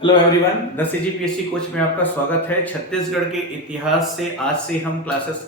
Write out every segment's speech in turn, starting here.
Hello everyone, the CGPSC coach में आपका स्वागत है। छत्तीसगढ़ के इतिहास से आज से हम क्लासेस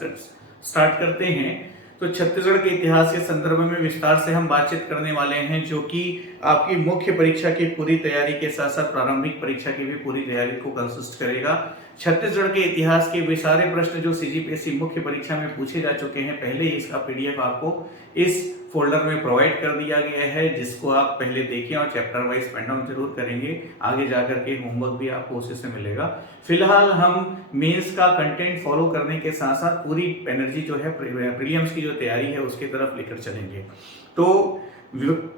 स्टार्ट करते हैं। तो छत्तीसगढ़ के इतिहास के संदर्भ में विस्तार से हम बातचीत करने वाले हैं, जो कि आपकी मुख्य परीक्षा की पूरी तैयारी के साथ साथ प्रारंभिक परीक्षा की भी पूरी तैयारी को कंसिस्ट करेगा। छत्तीसगढ़ के इतिहास के वे सारे प्रश्न जो सीजीपीएससी मुख्य परीक्षा में पूछे जा चुके हैं, पहले ही इसका पीडीएफ आपको इस फोल्डर में प्रोवाइड कर दिया गया है, जिसको आप पहले देखें और चैप्टर वाइज पेन डाउन जरूर करेंगे। आगे जाकर के होमवर्क भी आपको उसी से मिलेगा। फिलहाल हम मेंस का कंटेंट फॉलो करने के साथ साथ पूरी एनर्जी जो है प्रीलिम्स की जो तैयारी है उसकी तरफ लेकर चलेंगे। तो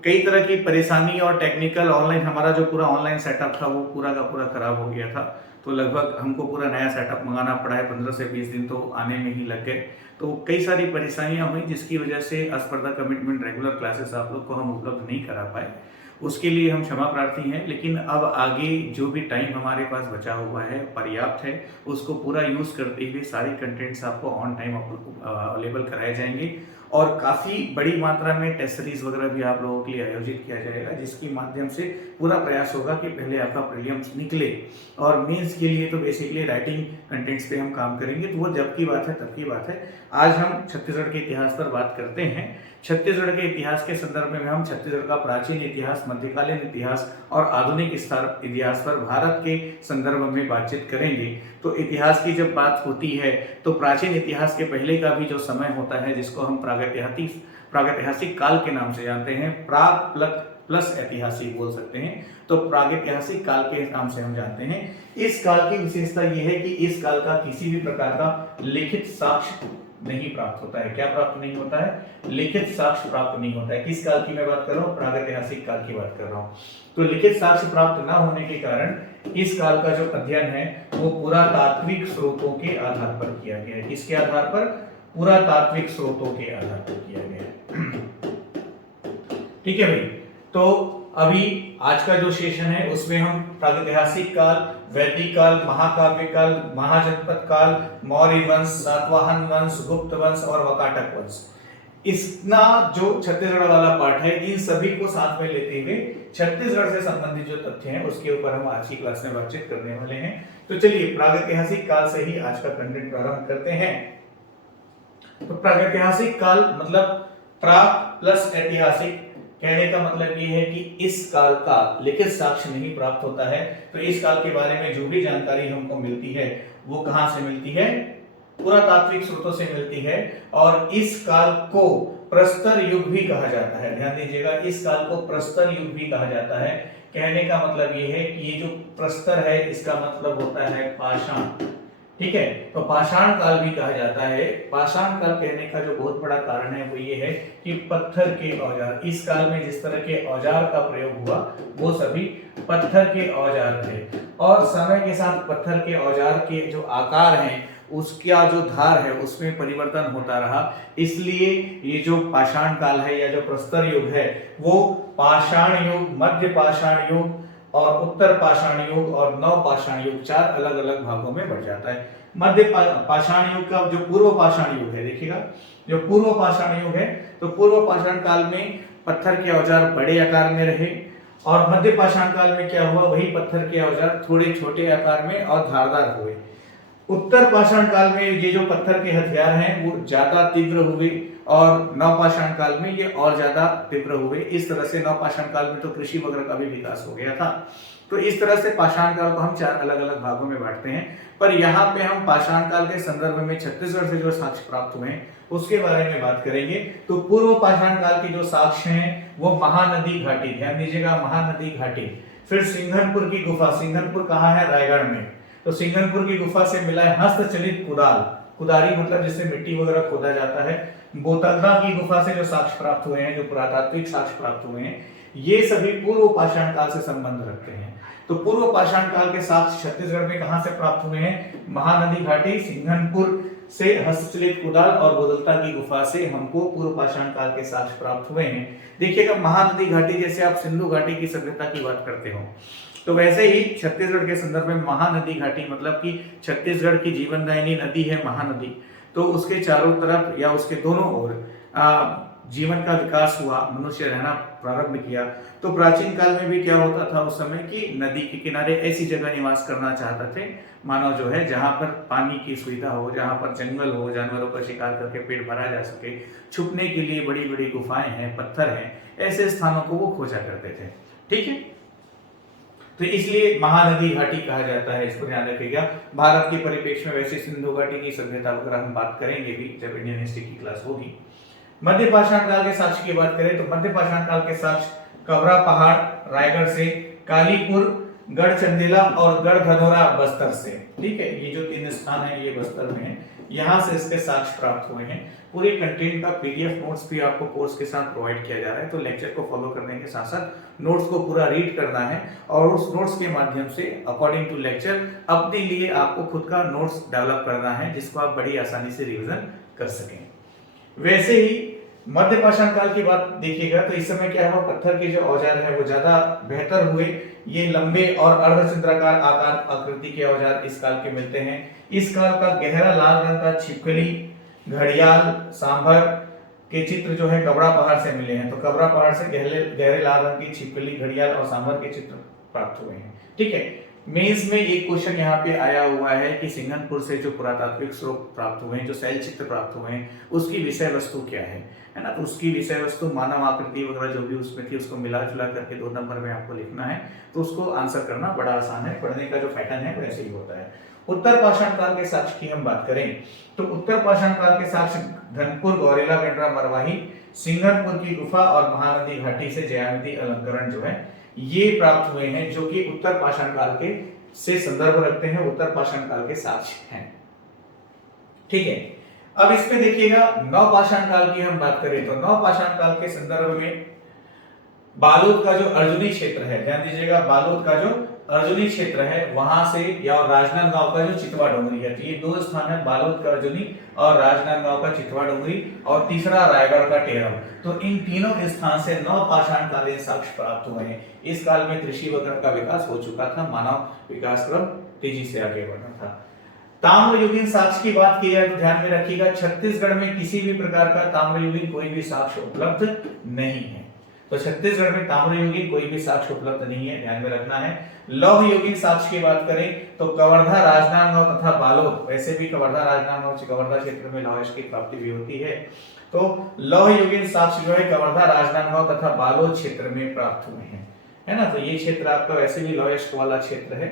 कई तरह की परेशानी और टेक्निकल ऑनलाइन हमारा जो पूरा ऑनलाइन सेटअप था वो पूरा का पूरा खराब हो गया था। तो लगभग हमको पूरा नया सेटअप मंगाना पड़ा है। 15 से 20 दिन तो आने में ही लग गए। तो कई सारी परेशानियां हुई, जिसकी वजह से as per the commitment regular classes आप लोग को हम उपलब्ध नहीं करा पाए। उसके लिए हम क्षमा प्रार्थी हैं, लेकिन अब आगे जो भी टाइम हमारे पास बचा हुआ है पर्याप्त है। उसको पूरा यूज करते हुए सारे कंटेंट्स आपको ऑन टाइम अवेलेबल कराए जाएंगे और काफ़ी बड़ी मात्रा में टेस्ट सीरीज वगैरह भी आप लोगों के लिए आयोजित किया जाएगा, जिसके माध्यम से पूरा प्रयास होगा कि पहले आपका प्रीलिम्स निकले। और मेंस के लिए तो बेसिकली राइटिंग कंटेंट्स पे हम काम करेंगे। तो वो जब की बात है तब की बात है। आज हम छत्तीसगढ़ के इतिहास पर बात करते हैं। छत्तीसगढ़ के इतिहास के संदर्भ में हम छत्तीसगढ़ का प्राचीन इतिहास, मध्यकालीन इतिहास और आधुनिक इतिहास पर भारत के संदर्भ में बातचीत करेंगे। तो इतिहास की जब बात होती है तो प्राचीन इतिहास के पहले का भी जो समय होता है, जिसको हम प्रागैतिहासिक काल के नाम से जानते हैं, प्राग प्लस ऐतिहासिक बोल सकते हैं। तो प्रागैतिहासिक काल के नाम से हम जानते हैं। इस काल की विशेषता यह है कि इस काल का किसी भी प्रकार का लिखित साक्ष्य नहीं प्राप्त होता है। क्या प्राप्त नहीं होता है? लिखित साक्ष्य प्राप्त नहीं होता है। किस काल की मैं बात कर रहा हूँ? प्रागैतिहासिक काल की बात कर रहा हूँ। तो लिखित साक्ष्य प्राप्त न होने के कारण इस काल का जो अध्ययन है वो पुरातात्विक स्रोतों के आधार पर किया गया है। किसके आधार पर? पुरातात्विक स्रोतों के आधार पर किया गया है। ठीक है भाई। तो अभी आज का जो सेशन है उसमें हम प्रागैतिहासिक काल, वैदिक काल, महाकाव्य काल, महाजनपद काल, मौर्य वंश, सातवाहन वंश, गुप्त वंश और वकाटक वंश, इसना जो छत्तीसगढ़ वाला पार्ट है, इन सभी को साथ में लेते हुए छत्तीसगढ़ से संबंधित जो तथ्य हैं उसके ऊपर हम आज की क्लास में बातचीत करने वाले हैं। तो चलिए प्रागैतिहासिक काल से ही आज का कंटेंट प्रारंभ करते हैं। तो प्रागैतिहासिक काल मतलब प्राग प्लस ऐतिहासिक, कहने का मतलब ये है कि इस काल का लिखित साक्ष्य नहीं प्राप्त होता है। तो इस काल के बारे में जो भी जानकारी हमको मिलती है वो कहां से मिलती है? पुरातात्विक स्रोतों से मिलती है। और इस काल को प्रस्तर युग भी कहा जाता है। ध्यान दीजिएगा, इस काल को प्रस्तर युग भी कहा जाता है। कहने का मतलब ये है कि ये जो प्रस्तर है इसका मतलब होता है पाषाण। ठीक है, तो पाषाण काल भी कहा जाता है। पाषाण काल कहने का जो बहुत बड़ा कारण है वो ये है कि पत्थर के औजार, इस काल में जिस तरह के औजार का प्रयोग हुआ वो सभी पत्थर के औजार थे। और समय के साथ पत्थर के औजार के जो आकार हैं उसका जो धार है उसमें परिवर्तन होता रहा। इसलिए ये जो पाषाण काल है या जो प्रस्तर युग है वो पाषाण युग, मध्य पाषाण युग और उत्तर पाषाण युग और नव पाषाण युग, चार अलग अलग भागों में बढ़ जाता है। मध्य पाषाण युग का जो पूर्व पाषाण युग है, देखिएगा जो पूर्व पाषाण युग है, तो पूर्व पाषाण काल में पत्थर के औजार बड़े आकार में रहे और मध्य पाषाण काल में क्या हुआ, वही पत्थर के औजार थोड़े छोटे आकार में और धारदार हुए। उत्तर पाषाण काल में ये जो पत्थर के हथियार हैं वो ज्यादा तीव्र हुए और नवपाषाण काल में ये और ज्यादा तीव्र हुए। इस तरह से नवपाषाण काल में तो कृषि वगैरह का भी विकास हो गया था। तो इस तरह से पाषाण काल को हम चार अलग अलग भागों में बांटते हैं। पर यहाँ पे हम पाषाण काल के संदर्भ में छत्तीसगढ़ से जो साक्ष्य प्राप्त हुए हैं उसके बारे में बात करेंगे। तो पूर्व पाषाण काल के जो साक्ष्य हैं वो महानदी घाटी, ध्यान दीजिएगा महानदी घाटी, फिर सिंघनपुर की गुफा। सिंघनपुर कहाँ है? रायगढ़ में। तो सिंघनपुर की गुफा से मिला है हस्तचलित कुदाल, कुदारी मतलब जिससे मिट्टी वगैरह खोदा जाता है। बोतलदा की गुफा से जो साक्ष्य प्राप्त हुए हैं, जो पुरातात्विक साक्ष्य प्राप्त हुए हैं, ये सभी पूर्व पाषाण काल से संबंध रखते हैं। तो पूर्व पाषाण काल के साक्ष्य छत्तीसगढ़ में कहां से प्राप्त हुए हैं? महानदी घाटी, सिंघनपुर से हस्तचलित कुदाल और बोदलता की गुफा से हमको पूर्व पाषाण काल के साक्ष्य प्राप्त हुए हैं। देखिएगा महानदी घाटी, जैसे आप सिंधु घाटी की सभ्यता की बात करते हो तो वैसे ही छत्तीसगढ़ के संदर्भ में महानदी घाटी मतलब कि छत्तीसगढ़ की जीवनदायिनी नदी है महानदी। तो उसके चारों तरफ या उसके दोनों ओर जीवन का विकास हुआ, मनुष्य रहना प्रारंभ किया, तो प्राचीन काल में भी क्या होता था उस समय कि नदी के किनारे ऐसी जगह निवास करना चाहते थे मानव जो है जहां पर पानी की सुविधा हो, जहां पर जंगल हो, जानवरों का शिकार करके पेट भरा जा सके, छुपने के लिए बड़ी बड़ी गुफाएं हैं, पत्थर हैं, ऐसे स्थानों को वो खोजा करते थे। ठीक है, तो इसलिए महानदी घाटी कहा जाता है, इसको ध्यान रखिएगा। भारत के परिप्रेक्ष्य में वैसे सिंधु घाटी की सभ्यता वगैरह हम बात करेंगे भी जब इंडियन हिस्ट्री की क्लास होगी। मध्य पाषाण काल के साक्ष्य की बात करें तो मध्य पाषाण काल के साक्ष्य कवरा पहाड़ रायगढ़ से, कालीपुर गढ़चंदेला और गढ़धनोरा बस्तर से। ठीक है, ये जो 3 स्थान है ये बस्तर में है, यहाँ से इसके साक्ष्य प्राप्त हुए हैं। पूरे कंटेंट का पीडीएफ नोट्स भी आपको कोर्स के साथ प्रोवाइड किया जा रहा है, तो लेक्चर को फॉलो करने के साथ साथ नोट्स को पूरा रीड करना है और उस नोट्स के माध्यम से अकॉर्डिंग टू लेक्चर अपने लिए आपको खुद का नोट्स डेवलप करना है जिसको आप बड़ी आसानी से रिवीजन कर सकें। वैसे ही मध्य पाषाण काल की बात देखिएगा तो इस समय क्या हुआ, पत्थर के जो औजार है वो ज्यादा बेहतर हुए। ये लंबे और अर्धचंद्राकार आकार आकृति के औजार इस काल के मिलते हैं। इस काल का गहरा लाल रंग का छिपकली, घड़ियाल, सांभर के चित्र जो है कबरा पहाड़ से मिले हैं। तो कबरा पहाड़ से गहरे लाल रंग की छिपकली, घड़ियाल और सांभर के चित्र प्राप्त हुए हैं। ठीक है, मेंस में एक क्वेश्चन यहाँ पे आया हुआ है कि सिंघनपुर से जो पुरातात्विक स्रोत प्राप्त हुए हैं, जो शैल चित्र प्राप्त हुए हैं, उसकी विषय वस्तु क्या है ना। तो उसकी विषय वस्तु मानव आकृति वगैरह जो भी उसमें थी उसको मिला जुला करके 2 नंबर में आपको लिखना है। तो उसको आंसर करना बड़ा आसान है, पढ़ने का जो पैटर्न है वैसे ही होता है। उत्तर पाषाण काल के साक्ष्य की हम बात करें तो उत्तर पाषाण काल के साक्ष्य धनपुर, गौरेला, बेंड्रा, मरवाही, सिंघनपुर की गुफा और महानदी घाटी से ज्यामिति अलंकरण जो है ये प्राप्त हुए हैं, जो कि उत्तर पाषाण काल के से संदर्भ रखते हैं, उत्तर पाषाण काल के साक्ष्य हैं। ठीक है, अब इसमें देखिएगा नव पाषाण काल की हम बात करें तो नव पाषाण काल के संदर्भ में बालोद का जो अर्जुनी क्षेत्र है, ध्यान दीजिएगा, बालोद का जो अर्जुनी क्षेत्र है वहां से या राजनांदगांव का जो चितवा डोंगरी है, तो ये 2 स्थान है, बालोद का अर्जुनी और राजनांदगांव का चितवा डोंगरी और तीसरा रायगढ़ का टेरम। तो इन तीनों स्थान से नव पाषाण कालीन साक्ष्य प्राप्त हुए हैं। इस काल में कृषि वगैरह का विकास हो चुका था, मानव विकास क्रम तेजी से आगे बढ़ा था। ताम्रयुगीन साक्ष्य की बात की जाए तो ध्यान में रखिएगा छत्तीसगढ़ में किसी भी प्रकार का ताम्रयुगीन कोई भी साक्ष्य उपलब्ध नहीं है। तो छत्तीसगढ़ में ताम्रयुगीन कोई भी साक्ष्य उपलब्ध नहीं है, ध्यान में रखना है। लौह युगीन साक्ष्य की बात करें तो कवर्धा, राजनांदगांव तथा बालोद, वैसे भी कवर्धा, राजनांदगांव, कवर्धा क्षेत्र में लौह की प्राप्ति भी होती है। तो लौह युगीन साक्ष्य जो है कवर्धा, राजनांदगांव तथा बालोद क्षेत्र में प्राप्त हुए हैं, है ना। तो ये क्षेत्र आपका वैसे भी लौह वाला क्षेत्र है।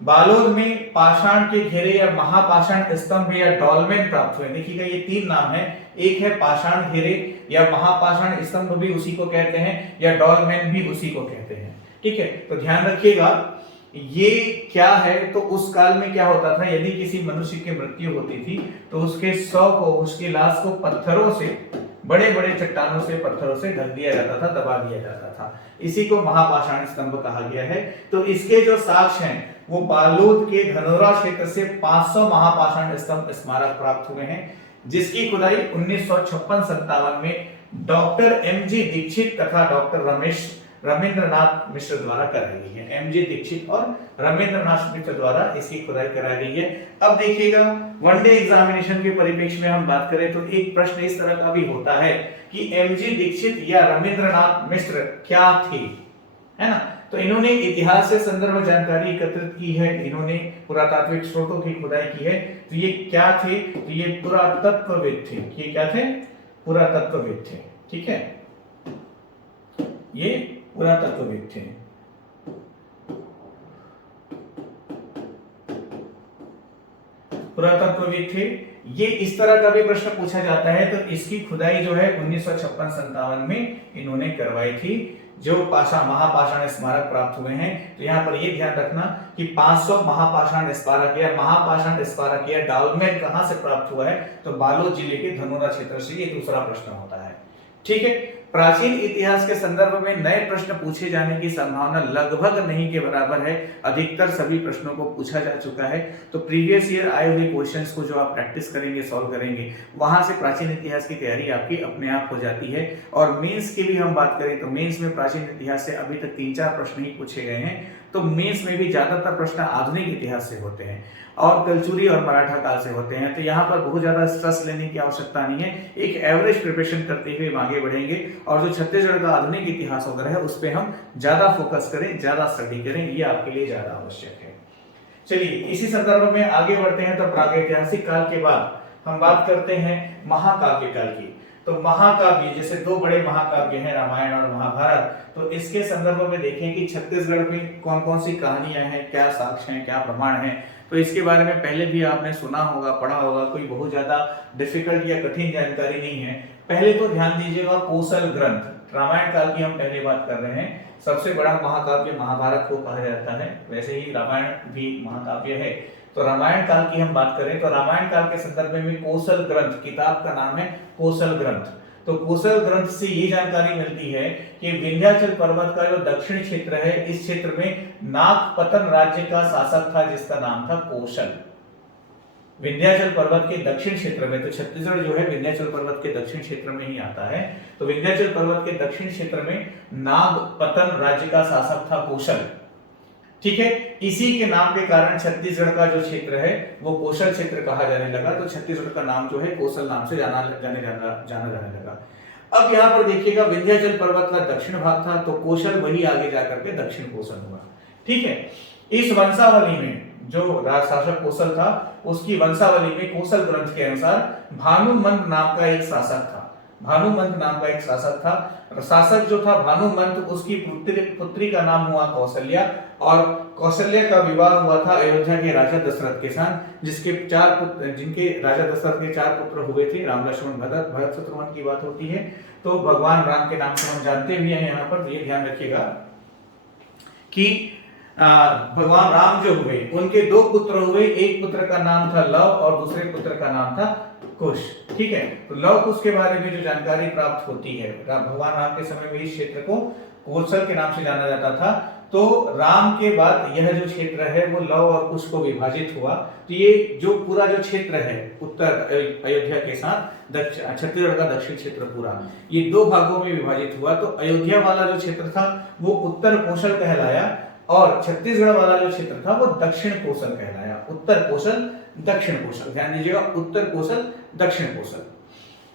बालोद में पाषाण के घेरे या महापाषाण स्तंभ या डॉलमेन प्राप्त हुए। देखिएगा ये 3 नाम है, एक है पाषाण घेरे या महापाषाण स्तंभ भी उसी को कहते हैं या डॉलमेन भी उसी को कहते हैं। ठीक है, तो ध्यान रखिएगा ये क्या है। तो उस काल में क्या होता था, यदि किसी मनुष्य की मृत्यु होती थी तो उसके शव को, उसकी लाश को पत्थरों से, बड़े बड़े चट्टानों से, पत्थरों से ढक दिया जाता था, दबा दिया जाता था। इसी को महापाषाण स्तंभ कहा गया है। तो इसके जो साक्ष्य हैं वो बालोद के धनोरा क्षेत्र से 500 महापाषाण स्तंभ स्मारक प्राप्त हुए हैं, जिसकी खुदाई 1956-57 में डॉक्टर एमजी दीक्षित तथा डॉक्टर रमेंद्रनाथ मिश्र द्वारा कराई गई है। एमजी दीक्षित और रमेंद्रनाथ मिश्र द्वारा इसकी खुदाई कराई गई है। अब देखिएगा वनडे एग्जामिनेशन के परिप्रेक्ष्य में हम बात करें तो एक प्रश्न इस तरह का भी होता है कि एमजी दीक्षित या रमेंद्रनाथ मिश्र क्या थे, है ना। तो इन्होंने इतिहास से संदर्भ जानकारी एकत्रित की है, इन्होंने पुरातात्विक स्रोतों की खुदाई की है। तो ये क्या थे, तो ये पुरातत्वविद थे। ये क्या थे, पुरातत्वविद थे। ठीक है, ये पुरातत्वविद थे। पुरातत्वविद थे। ये इस तरह का भी प्रश्न पूछा जाता है। तो इसकी खुदाई जो है 1956-57 में इन्होंने करवाई थी। जो महापाषाण स्मारक प्राप्त हुए हैं, तो यहाँ पर ये ध्यान रखना कि 500 महापाषाण स्मारक या महापाषाण स्मारक या डॉलमेन कहां से प्राप्त हुआ है, तो बालोद जिले के धनोरा क्षेत्र से। ये दूसरा प्रश्न होता है। ठीक है, प्राचीन इतिहास के संदर्भ में नए प्रश्न पूछे जाने की संभावना लगभग नहीं के बराबर है। अधिकतर सभी प्रश्नों को पूछा जा चुका है। तो प्रीवियस ईयर आए हुए क्वेश्चंस को जो आप प्रैक्टिस करेंगे, सॉल्व करेंगे, वहां से प्राचीन इतिहास की तैयारी आपकी अपने आप हो जाती है। और मेंस की भी हम बात करें तो मेंस में प्राचीन इतिहास से अभी तक 3-4 प्रश्न ही पूछे गए हैं। तो मेंस में भी ज्यादातर प्रश्न आधुनिक इतिहास से होते हैं और कलचुरी और मराठा काल से होते हैं। तो यहाँ पर बहुत ज्यादा स्ट्रेस लेने की आवश्यकता नहीं है। एक एवरेज प्रिपरेशन करते हुए आगे बढ़ेंगे और जो छत्तीसगढ़ का आधुनिक इतिहास वगैरह है उस पर हम ज्यादा फोकस करें, ज्यादा स्टडी करें, ये आपके लिए ज्यादा आवश्यक है। चलिए इसी संदर्भ में आगे बढ़ते हैं। तो प्रागैतिहासिक काल के बाद हम बात करते हैं महाकाव्य काल की। तो महाकाव्य, जैसे दो बड़े महाकाव्य हैं रामायण और महाभारत, तो इसके संदर्भ में देखें कि छत्तीसगढ़ में कौन कौन सी कहानियां हैं, क्या साक्ष्य हैं, क्या प्रमाण हैं। तो इसके बारे में पहले भी आपने सुना होगा, पढ़ा होगा, कोई बहुत ज्यादा डिफिकल्ट या कठिन जानकारी नहीं है। पहले तो ध्यान दीजिएगा, कोसल ग्रंथ, रामायण काल की हम पहले बात कर रहे हैं। सबसे बड़ा महाकाव्य महाभारत को कहा जाता है, वैसे ही रामायण भी महाकाव्य है। तो रामायण काल की हम बात करें तो रामायण काल के संदर्भ में कोसल ग्रंथ, किताब का नाम है कोसल ग्रंथ। तो कोसल ग्रंथ से ये जानकारी मिलती है कि विंध्याचल पर्वत का जो दक्षिण क्षेत्र है, इस क्षेत्र में नागपतन राज्य का शासक था जिसका नाम था कौशल। विंध्याचल पर्वत के दक्षिण क्षेत्र में, तो छत्तीसगढ़ जो है विंध्याचल पर्वत के दक्षिण क्षेत्र में ही आता है। तो विंध्याचल पर्वत के दक्षिण क्षेत्र में नागपतन राज्य का शासक था कौशल। ठीक है, इसी के नाम के कारण छत्तीसगढ़ का जो क्षेत्र है वो कौशल क्षेत्र कहा जाने लगा। तो छत्तीसगढ़ का नाम जो है कौशल नाम से जाना जाने लगा। अब यहाँ पर देखिएगा, विंध्याचल पर्वत का दक्षिण भाग था तो कौशल वही आगे जाकर के दक्षिण कौशल हुआ। ठीक है, इस वंशावली में जो राज शासक कौशल था, उसकी वंशावली में कौशल ग्रंथ के अनुसार भानुमंत नाम का एक शासक था। भानुमंत नाम का एक शासक था। शासक जो था भानुमंत, उसकी पुत्री का नाम हुआ कौशल्या और कौशल्या का विवाह हुआ था अयोध्या के राजा दशरथ के साथ, जिनके राजा दशरथ के 4 पुत्र हुए थे, राम लक्ष्मण भरत शत्रुघ्न की बात होती है। तो भगवान राम के नाम से हम जानते भी हैं यहाँ पर। ये ध्यान रखिएगा कि भगवान राम जो हुए उनके 2 पुत्र हुए। एक पुत्र का नाम था लव और दूसरे पुत्र का नाम था कुश। ठीक है, तो लव कुश के बारे में जो जानकारी प्राप्त होती है, भगवान राम के समय में इस क्षेत्र को कौशल के नाम से जाना जाता था। तो राम के बाद यह जो क्षेत्र है वो लव और कुश को विभाजित हुआ। तो ये जो पूरा जो क्षेत्र है उत्तर अयोध्या के साथ छत्तीसगढ़ का दक्षिण क्षेत्र पूरा, ये 2 भागों में विभाजित हुआ। तो अयोध्या वाला जो क्षेत्र था वो उत्तर कौशल कहलाया और छत्तीसगढ़ वाला जो क्षेत्र था वो दक्षिण कौशल कहलाया। उत्तर कौशल, दक्षिण कौशल, ध्यान दीजिएगा, उत्तर कौशल, दक्षिण कौशल।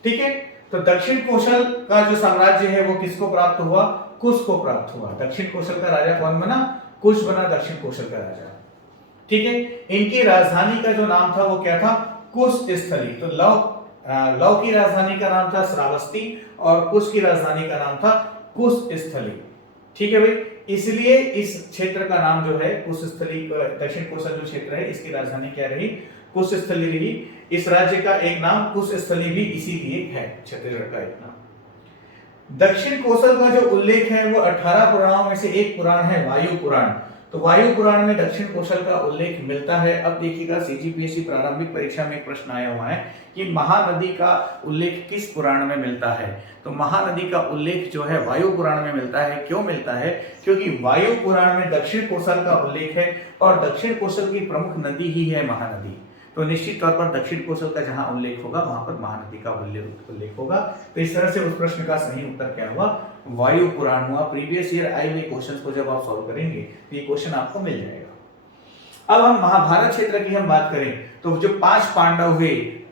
ठीक है, तो दक्षिण कौशल का जो साम्राज्य है वो किसको प्राप्त हुआ? कुश को प्राप्त हुआ। दक्षिण कौशल का राजा कौन बना? कुश बना दक्षिण कौशल का राजा। ठीक है, इनकी राजधानी का जो नाम था वो क्या था? कुश स्थली। तो लव की राजधानी का नाम था श्रावस्ती और कुश की राजधानी का नाम था कुश स्थली। ठीक है भाई, इसलिए इस क्षेत्र का नाम जो है कुश स्थली, दक्षिण कौशल जो क्षेत्र है इसकी राजधानी क्या रही? कुश स्थली रही। इस राज्य का एक नाम कुश स्थली भी इसीलिए है, छत्तीसगढ़ का एक नाम। दक्षिण कौशल का जो उल्लेख है वो 18 पुराणों में से एक पुराण है वायु पुराण। तो वायु पुराण में दक्षिण कौशल का उल्लेख मिलता है। अब देखिएगा, सीजीपीएससी प्रारंभिक परीक्षा में एक प्रश्न आया हुआ है कि महानदी का उल्लेख किस पुराण में मिलता है? तो महानदी का उल्लेख जो है वायु पुराण में मिलता है। क्यों मिलता है? क्योंकि वायु पुराण में दक्षिण कौशल का उल्लेख है और दक्षिण कौशल की प्रमुख नदी ही है महानदी। तो निश्चित तौर पर दक्षिण कौशल का जहां उल्लेख होगा वहां पर महानदी का उल्लेख होगा। तो इस तरह से उस प्रश्न का सही उत्तर क्या हुआ? वायु पुराण हुआ। प्रीवियस ईयर आए हुए क्वेश्चंस को जब आप सॉल्व करेंगे तो ये क्वेश्चन आपको मिल जाएगा। अब हम महाभारत क्षेत्र की हम बात करें तो जो 5 पांडव हुए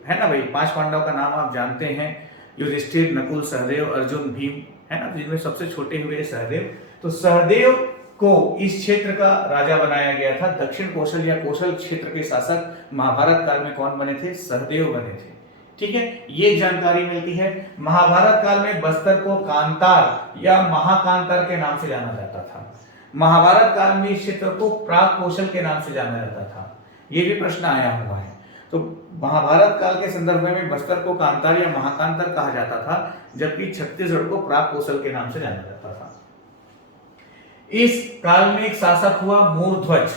है ना भाई, 5 पांडव का नाम आप जानते हैं, युधिष्ठिर, नकुल, सहदेव, अर्जुन, भीम, है ना, जिनमें सबसे छोटे हुए सहदेव। तो सहदेव को इस क्षेत्र का राजा बनाया गया था। दक्षिण कौशल या कौशल क्षेत्र के शासक महाभारत काल में कौन बने थे? सहदेव बने थे। ठीक है, ये जानकारी मिलती है। महाभारत काल में बस्तर को कांतार या महाकांतार के नाम से जाना जाता था। महाभारत काल में इस क्षेत्र को प्राग कौशल के नाम से जाना जाता था। ये भी प्रश्न आया हुआ है। तो महाभारत काल के संदर्भ में बस्तर को कांतार या महाकांतार कहा जाता था, जबकि छत्तीसगढ़ को प्राग कौशल के नाम से जाना जाता था। इस काल में एक शासक हुआ मूर्ध्वज।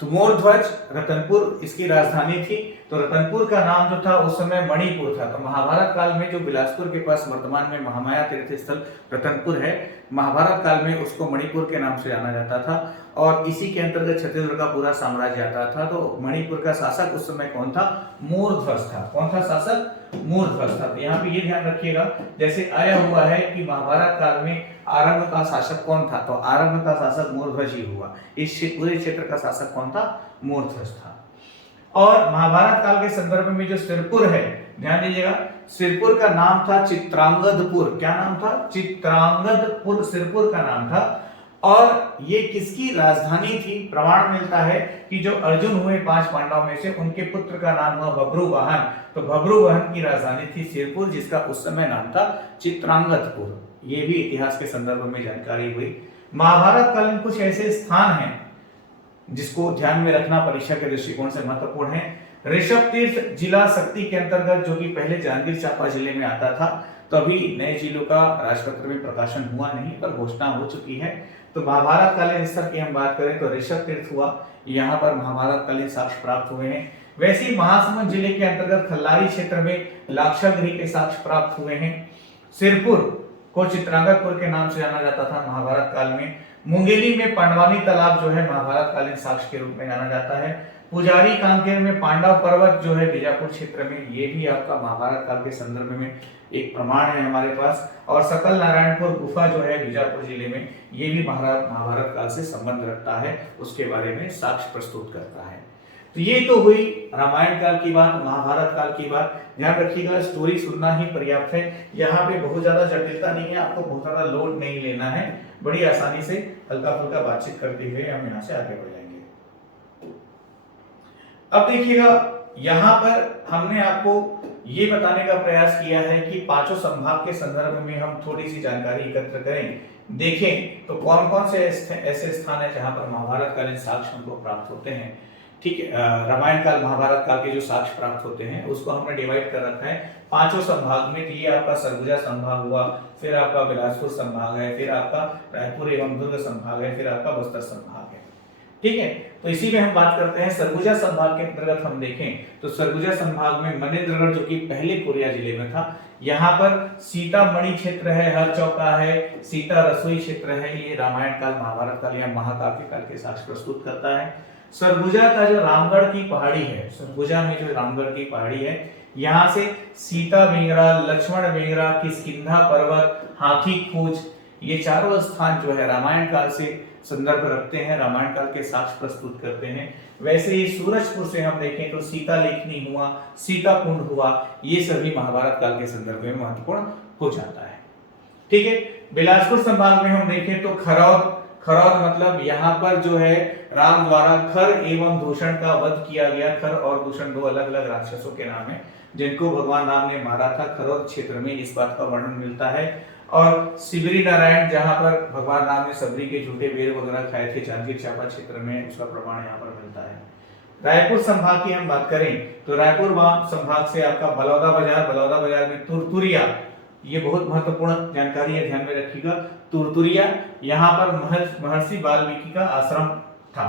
तो मूर्ध्वज रतनपुर इसकी राजधानी थी। तो रतनपुर का नाम जो था उस समय मणिपुर था। तो महाभारत काल में जो बिलासपुर के पास वर्तमान में महामाया तीर्थ स्थल रतनपुर है, महाभारत काल में उसको मणिपुर के नाम से जाना जाता था और इसी के अंतर्गत छत्तीसगढ़ का पूरा साम्राज्य आता था। तो मणिपुर का शासक उस समय कौन था? मूर्ध्वज था। कौन था शासक? मूर्ध्वज था। तो यहाँ पे ये ध्यान रखिएगा, जैसे आया हुआ है कि महाभारत काल में आरंभ का शासक कौन था, तो आरंभ का शासक मूर्ध्वज ही हुआ। इस पूरे क्षेत्र का शासक कौन था? मूर्ध्वज था। और महाभारत काल के संदर्भ में जो सिरपुर है, ध्यान दीजिएगा, सिरपुर का नाम था चित्रांगदपुर। क्या नाम था? चित्रांगदपुर सिरपुर का नाम था। और ये किसकी राजधानी थी? प्रमाण मिलता है कि जो अर्जुन हुए 5 पांडवों में से, उनके पुत्र का नाम हुआ बभ्रुवाहन। तो बभ्रुवाहन की राजधानी थी सिरपुर, जिसका उस समय नाम था चित्रांगदपुर। ये भी इतिहास के संदर्भ में जानकारी हुई। महाभारत काल में कुछ ऐसे स्थान हैं जिसको ध्यान में रखना परीक्षा के दृष्टिकोण से महत्वपूर्ण है। ऋषभ तीर्थ जिला शक्ति के अंतर्गत, जो कि पहले जांजगीर चांपा जिले में आता था, तो अभी नए जिलों का राजपत्र में प्रकाशन हुआ नहीं, पर घोषणा हो चुकी है। तो महाभारत कालीन स्तर की हम बात करें तो ऋषभ तीर्थ हुआ, यहाँ पर महाभारत कालीन साक्ष्य प्राप्त हुए हैं। वैसे ही महासमुंद जिले के अंतर्गत खल्लारी क्षेत्र में लाक्षागृह के साक्ष्य प्राप्त हुए हैं। सिरपुर को चित्रांगदपुर के नाम से जाना जाता था महाभारत काल में। मुंगेली में पांडवानी तालाब जो है महाभारत कालीन साक्ष्य के रूप में जाना जाता है। पुजारी कांकेर में पांडव पर्वत जो है बीजापुर क्षेत्र में, ये भी आपका महाभारत काल के संदर्भ में एक प्रमाण है हमारे पास। और सकल नारायणपुर गुफा जो है बीजापुर जिले में, ये भी महाभारत काल से संबंध रखता है, उसके बारे में साक्ष्य प्रस्तुत करता है। तो ये तो हुई रामायण काल की बात, महाभारत काल की बात। ध्यान रखिएगा, स्टोरी सुनना ही पर्याप्त है। यहाँ पे बहुत ज्यादा जटिलता नहीं है, आपको बहुत ज्यादा लोड नहीं लेना है, बड़ी आसानी से हल्का फुल्का बातचीत करते हुए हम यहाँ से आगे बढ़ जाएंगे। अब देखिएगा, यहाँ पर हमने आपको ये बताने का प्रयास किया है कि पांचों संभाग के संदर्भ में हम थोड़ी सी जानकारी एकत्र करें, देखें तो कौन कौन से ऐसे स्थान है जहां पर महाभारत कालीन साक्ष्य हमको प्राप्त होते हैं। ठीक है, रामायण काल महाभारत काल के जो साक्ष्य प्राप्त होते हैं उसको हमने डिवाइड कर रखा है पांचों संभाग में। तो ये आपका सरगुजा संभाग हुआ, फिर आपका बिलासपुर संभाग है, फिर आपका रायपुर एवं दुर्ग संभाग है, फिर आपका बस्तर संभाग है। ठीक है, तो इसी में हम बात करते हैं सरगुजा संभाग के अंतर्गत। हम देखें तो सरगुजा संभाग में मनेन्द्रगढ़, जो कि पहले कोरिया जिले में था, यहाँ पर सीतामढ़ी क्षेत्र है, हर चौका है, सीता रसोई क्षेत्र है। ये रामायण काल महाभारत काल या महाकाव्य काल के साक्ष्य प्रस्तुत करता है। सरगुजा का जो रामगढ़ की पहाड़ी है, सरगुजा में जो रामगढ़ की पहाड़ी है, यहाँ से सीता बेंगरा, लक्ष्मण बेंगरा, किष्किंधा पर्वत, हाथी खूज, ये चारों स्थान जो है रामायण काल से संदर्भ रखते हैं, रामायण काल के साक्ष्य प्रस्तुत करते हैं। वैसे ही सूरजपुर से हम देखें तो सीता लेखनी हुआ, सीता कुंड हुआ, ये सभी महाभारत काल के संदर्भ में महत्वपूर्ण हो जाता है। ठीक है, बिलासपुर संभाग में हम देखें तो खरौद, खरौद मतलब यहाँ पर जो है राम द्वारा खर एवं दूषण का वध किया गया। खर और दूषण दो अलग अलग राक्षसों के नाम है जिनको भगवान राम ने मारा था। खरौद क्षेत्र में इस बात का वर्णन मिलता है। और सिबरी नारायण, जहां पर भगवान राम ने सबरी के झूठे बेर वगैरह खाए थे, जांजगीर चांपा क्षेत्र में, उसका प्रमाण यहाँ पर मिलता है। रायपुर संभाग की हम बात करें तो रायपुर संभाग से आपका बलौदा बाजार, बलौदा बाजार में तुरतुरिया, ये बहुत महत्वपूर्ण जानकारी है, ध्यान में रखिएगा। तुरतुरिया, यहाँ पर महर्षि वाल्मीकि का आश्रम था।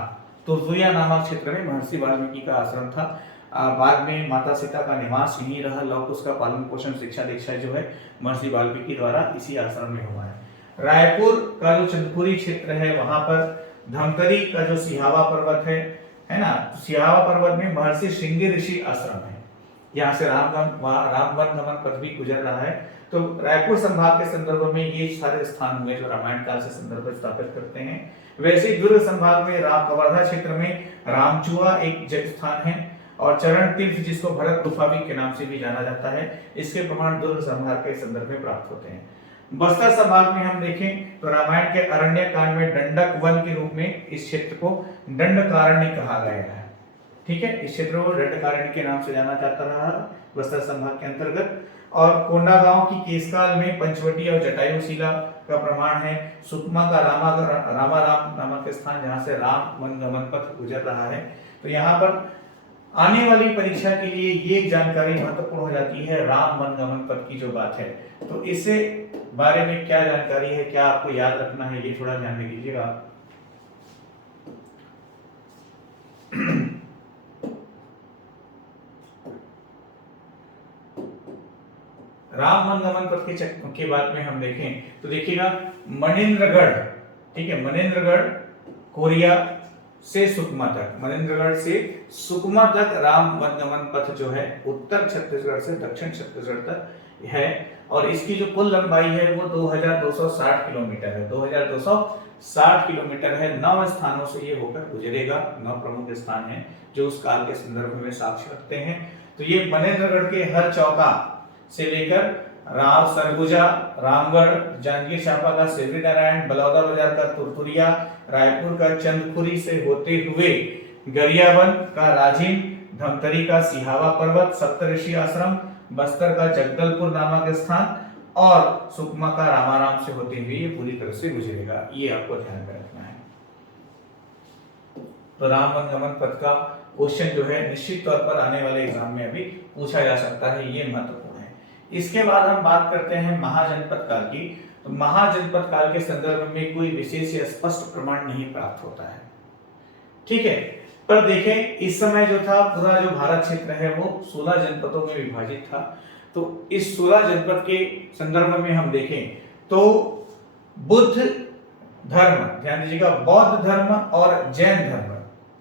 तुरतुरिया नामक क्षेत्र में महर्षि वाल्मीकि का आश्रम था। बाद में माता सीता का निवास यहीं रहा। लव कुश का पालन पोषण शिक्षा दीक्षा जो है महर्षि वाल्मीकि द्वारा इसी आश्रम में हुआ है। रायपुर का जो चंदपुरी क्षेत्र है, वहां पर धमतरी का जो सिहावा पर्वत है ना, सिहावा पर्वत में महर्षि श्रृंगी ऋषि आश्रम है। यहाँ से रामवन गमन पथ भी गुजर रहा है। तो रायपुर संभाग के संदर्भ में ये सारे स्थान हुए जो रामायण काल से संदर्भ स्थापित करते हैं। वैसे ही दुर्ग संभाग में कवर्धा क्षेत्र में रामचुआ एक जग स्थान है और चरण तीर्थ, जिसको भरत गुफा भी के नाम से भी जाना जाता है, इसके प्रमाण दुर्ग संभाग के संदर्भ में प्राप्त होते हैं। बस्तर संभाग में हम देखें तो रामायण के अरण्य कांड में डंडक वन के रूप में इस क्षेत्र को दंडकारण्य कहा गया है। ठीक है, इस क्षेत्र को दंडकारण्य के नाम से जाना जाता रहा बस्तर संभाग के अंतर्गत। और कोंडागांव की केसकाल में पंचवटी और जटायु शिला का प्रमाण है। सुकमा का रामाराम नामक स्थान, जहां से राम वन गमन पथ गुजर रहा है। तो यहाँ पर आने वाली परीक्षा के लिए ये जानकारी महत्वपूर्ण हो जाती है, राम वन गमन पथ की जो बात है। तो इससे बारे में क्या जानकारी है, क्या आपको याद रखना है, ये थोड़ा ध्यान में दीजिएगा। राम वनगमन पथ के बाद में हम देखें तो देखिएगा मनेन्द्रगढ़, ठीक है, मनेन्द्रगढ़ कोरिया से सुकमा तक, मनेन्द्रगढ़ से सुकमा तक राम वनगमन पथ जो है उत्तर छत्तीसगढ़ से दक्षिण छत्तीसगढ़ तक है और इसकी जो कुल लंबाई है वो 2260 किलोमीटर है, 2260 किलोमीटर है। 9 स्थानों से ये होकर गुजरेगा, 9 प्रमुख स्थान हैं जो उस काल के संदर्भ में साक्ष्य रखते हैं। तो ये मनेन्द्रगढ़ के हर चौका से लेकर राव सरगुजा, रामगढ़, जांजगीर चांपा का सिवरी नारायण, बलौदा बाजार का तुरतुरिया, रायपुर का चंदखुरी से होते हुए गरियाबंद का राजिम, धमतरी का सिहावा पर्वत, सप्तऋषि आश्रम, बस्तर का जगदलपुर नामक स्थान और सुकमा का रामाराम से होते हुए ये पूरी तरह से गुजरेगा। ये आपको ध्यान में रखना है। तो राम वनगमन पथ का क्वेश्चन जो है निश्चित तौर पर आने वाले एग्जाम में अभी पूछा जा सकता है, ये महत्वपूर्ण है। इसके बाद हम बात करते हैं महाजनपद काल की। तो महाजनपद काल के संदर्भ में कोई विशेष या स्पष्ट प्रमाण नहीं प्राप्त होता है, ठीक है। पर देखें इस समय जो था पूरा जो भारत क्षेत्र है वो 16 जनपदों में विभाजित था। तो इस 16 जनपद के संदर्भ में हम देखें तो बुद्ध धर्म, ध्यान दीजिएगा, बौद्ध धर्म और जैन धर्म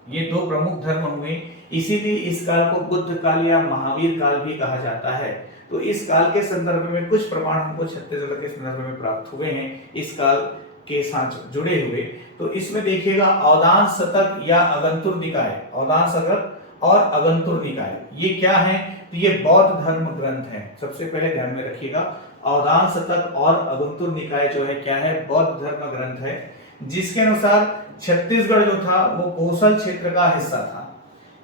ये दो प्रमुख धर्म हुए, इसीलिए इस काल को बुद्ध काल या महावीर काल भी कहा जाता है। तो इस काल के संदर्भ में कुछ प्रमाण हमको छत्तीसगढ़ के संदर्भ में प्राप्त हुए हैं इस काल के साथ जुड़े हुए। तो इसमें देखिएगा अवदान शतक या अगंतुर निकाय, अवदान शतक और अगंतुर निकाय ये क्या है? तो ये बौद्ध धर्म ग्रंथ है। सबसे पहले ध्यान में रखिएगा अवदान शतक और अगंतुर निकाय जो है क्या है? बौद्ध धर्म ग्रंथ है, जिसके अनुसार छत्तीसगढ़ जो था वो कोसल क्षेत्र का हिस्सा था।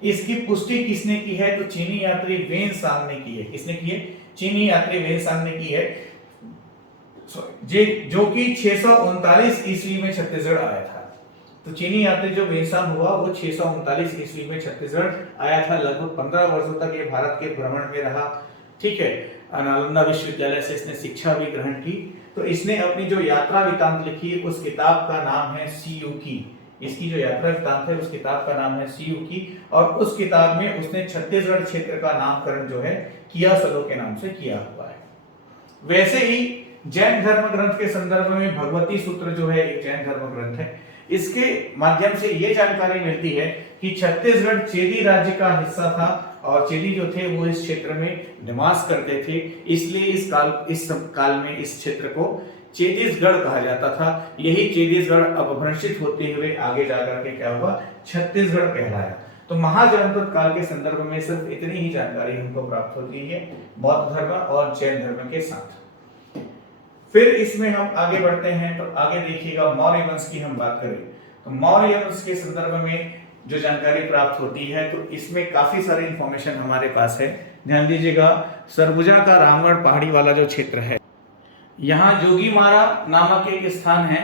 इसकी पुष्टि किसने की है? तो चीनी यात्री वेन सांग ने की है। किसने की है? चीनी यात्री वेन सांग ने की है, जो कि 639 ईस्वी में छत्तीसगढ़ आया था। तो चीनी यात्री जो वेन सांग हुआ वो 639 ईस्वी में छत्तीसगढ़ आया था। लगभग 15 वर्षों तक ये भारत के भ्रमण में रहा, ठीक है। नालंदा विश्वविद्यालय से इसने शिक्षा भी ग्रहण की। तो इसने अपनी जो यात्रा वृत्तांत लिखी उस किताब का नाम है सीयूकी। इसकी जो यात्रा वृत्तांत है उस किताब का नाम है सीयूकी और उस किताब में उसने छत्तीसगढ़ क्षेत्र का नामकरण जो है किया सलो के नाम से किया हुआ है। वैसे ही जैन धर्म ग्रंथ के संदर्भ में भगवती सूत्र जो है एक जैन धर्म ग्रंथ है। इसके माध्यम से ये जानकारी मिलती है कि छत्तीसगढ़ चेदी राज्य का हिस्सा था और चेदी जो थे वो इस क्षेत्र में निवास करते थे, इसलिए इस काल में इस क्षेत्र को चेतीसगढ़ कहा जाता था। यही चेतीसगढ़ अपभ्रंशित होते हुए आगे जाकर के क्या हुआ? छत्तीसगढ़ कहलाया। तो महाजनपद काल के संदर्भ में सिर्फ इतनी ही जानकारी हमको प्राप्त होती है बौद्ध धर्म और जैन धर्म के साथ। फिर इसमें हम आगे बढ़ते हैं तो आगे देखिएगा मौर्य वंश की हम बात करें तो मौर्य वंश के संदर्भ में जो जानकारी प्राप्त होती है तो इसमें काफी सारी इंफॉर्मेशन हमारे पास है। ध्यान दीजिएगा सरगुजा का रामगढ़ पहाड़ी वाला जो क्षेत्र है, यहाँ जोगीमारा नामक एक स्थान है